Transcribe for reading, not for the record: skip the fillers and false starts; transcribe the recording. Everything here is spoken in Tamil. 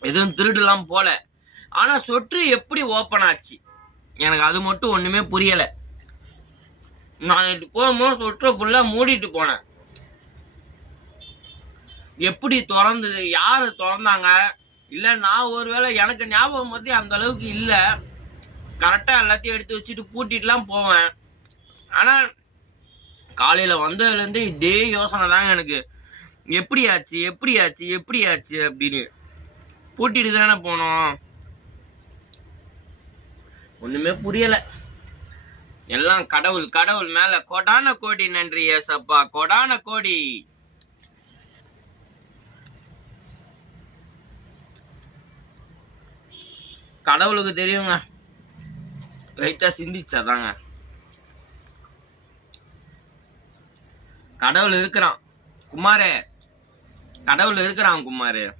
எதுவும் திருடுலாம் போல. ஆனா சொற்று எப்படி ஓப்பன் ஆச்சு எனக்கு அது மட்டும் ஒண்ணுமே புரியல. நான் போகும்போது சொற்றை ஃபுல்லா மூடிட்டு போனேன். எப்படி திறந்தது, யாரு திறந்தாங்க, இல்ல நான் ஒருவேளை எனக்கு ஞாபகம் பத்தி அந்த அளவுக்கு இல்ல. கரெக்டா எல்லாத்தையும் எடுத்து வச்சுட்டு பூட்டிட்டுலாம் போவேன். ஆனா காலையில வந்ததுல இருந்து இதே யோசனை தாங்க எனக்கு. எப்படி ஆச்சு எப்படி ஆச்சு எப்படி ஆச்சு அப்படின்னு. பூட்டிட்டு தானே போனோம். ஒண்ணுமே புரியல. எல்லாம் கடவுள் கடவுள் மேல கோடான கோடி நன்றி ஏசப்பா, கோடான கோடி. கடவுளுக்கு தெரியுங்க. லைட்டா சிந்திச்சாதாங்க. கடவுள் இருக்கிறான் குமாரே, கடவுள் இருக்கிறான் குமாரே.